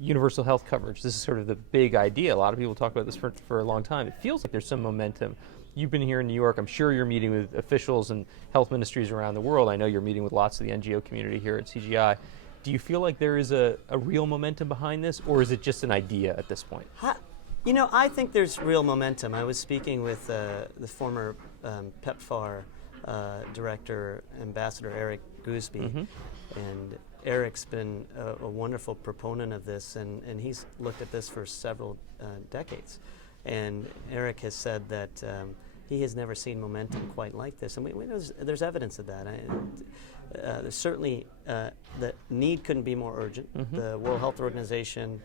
universal health coverage. This is sort of the big idea. A lot of people talk about this for a long time. It feels like there's some momentum. You've been here in New York. I'm sure you're meeting with officials and health ministries around the world. I know you're meeting with lots of the NGO community here at CGI. Do you feel like there is a real momentum behind this, or is it just an idea at this point? I think there's real momentum. I was speaking with the former PEPFAR director, Ambassador Eric Gooseby, and Eric's been a wonderful proponent of this, and he's looked at this for several decades. And Eric has said that he has never seen momentum quite like this, and we know there's evidence of that. There's certainly the need couldn't be more urgent. The World Health Organization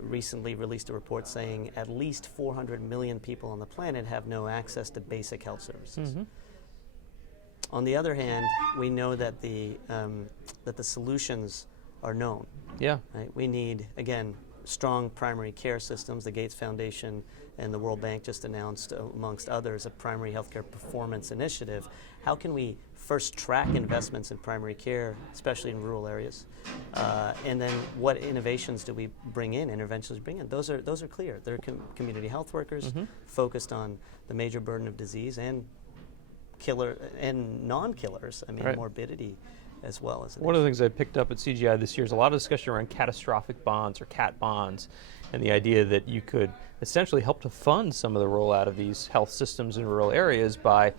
recently released a report saying at least 400 million people on the planet have no access to basic health services. On the other hand, we know that the solutions are known. Yeah. Right? We need, again, strong primary care systems. The Gates Foundation and the World Bank just announced, amongst others, a primary healthcare performance initiative. How can we first track investments in primary care, especially in rural areas, and then what innovations do we bring in, interventions we bring in? Those are clear. They're community health workers focused on the major burden of disease and killer and non-killers. I mean, right. Morbidity as well as one of the things I picked up at CGI this year is a lot of discussion around catastrophic bonds or CAT bonds, and the idea that you could essentially help to fund some of the rollout of these health systems in rural areas by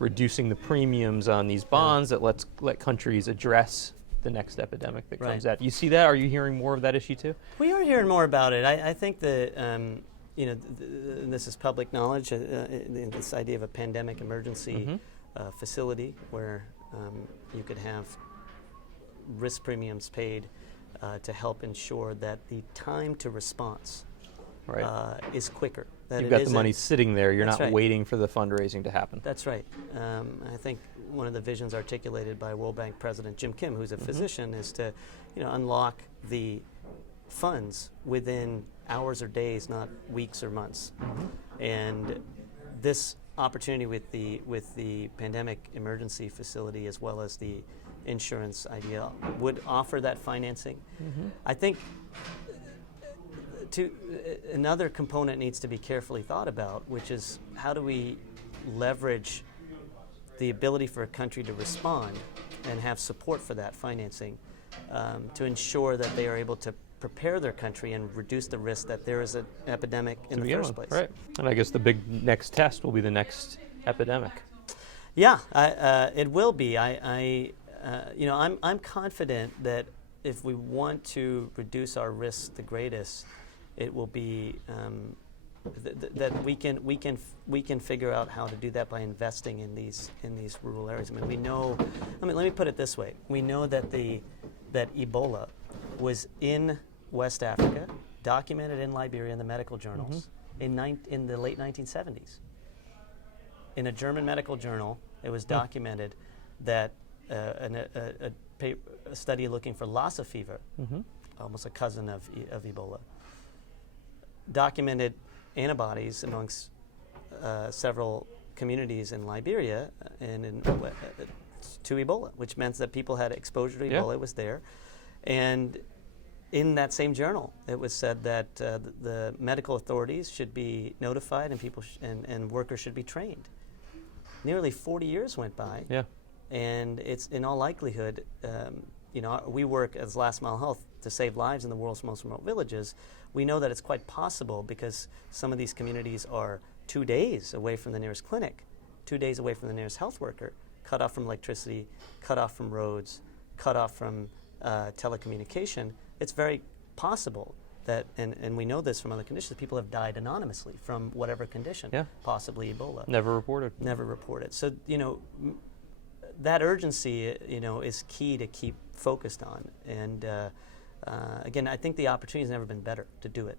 reducing the premiums on these bonds that let countries address the next epidemic that comes out. You see that? Are you hearing more of that issue too? We are hearing more about it. I think that this is public knowledge. This idea of a pandemic emergency facility where you could have risk premiums paid to help ensure that the time to response is quicker. That You've got the money sitting there. You're not right. waiting for the fundraising to happen. That's right. I think one of the visions articulated by World Bank President Jim Kim, who's a physician, is to unlock the funds within hours or days, not weeks or months. And this opportunity with the pandemic emergency facility, as well as the insurance idea, would offer that financing. I think another component needs to be carefully thought about, which is how do we leverage the ability for a country to respond and have support for that financing to ensure that they are able to prepare their country and reduce the risk that there is an epidemic in the first place. Right. And I guess the big next test will be the next epidemic. Yeah, it will be. I'm confident that if we want to reduce our risks the greatest, it will be that we can figure out how to do that by investing in these rural areas. I mean, we know. Let me put it this way: we know that that Ebola was in West Africa, documented in Liberia in the medical journals in the late 1970s. In a German medical journal, it was documented that a study looking for Lassa fever, almost a cousin of Ebola, documented antibodies amongst several communities in Liberia and to Ebola, which meant that people had exposure to Ebola. It was there. And in that same journal, it was said that the medical authorities should be notified and people and workers should be trained. Nearly 40 years went by, and it's in all likelihood, we work as Last Mile Health to save lives in the world's most remote villages. We know that it's quite possible because some of these communities are 2 days away from the nearest clinic, 2 days away from the nearest health worker, cut off from electricity, cut off from roads, cut off from telecommunication. It's very possible that, and we know this from other conditions, people have died anonymously from whatever condition, possibly Ebola. Never reported. Never reported. So, that urgency, is key to keep focused on. And again, I think the opportunity has never been better to do it.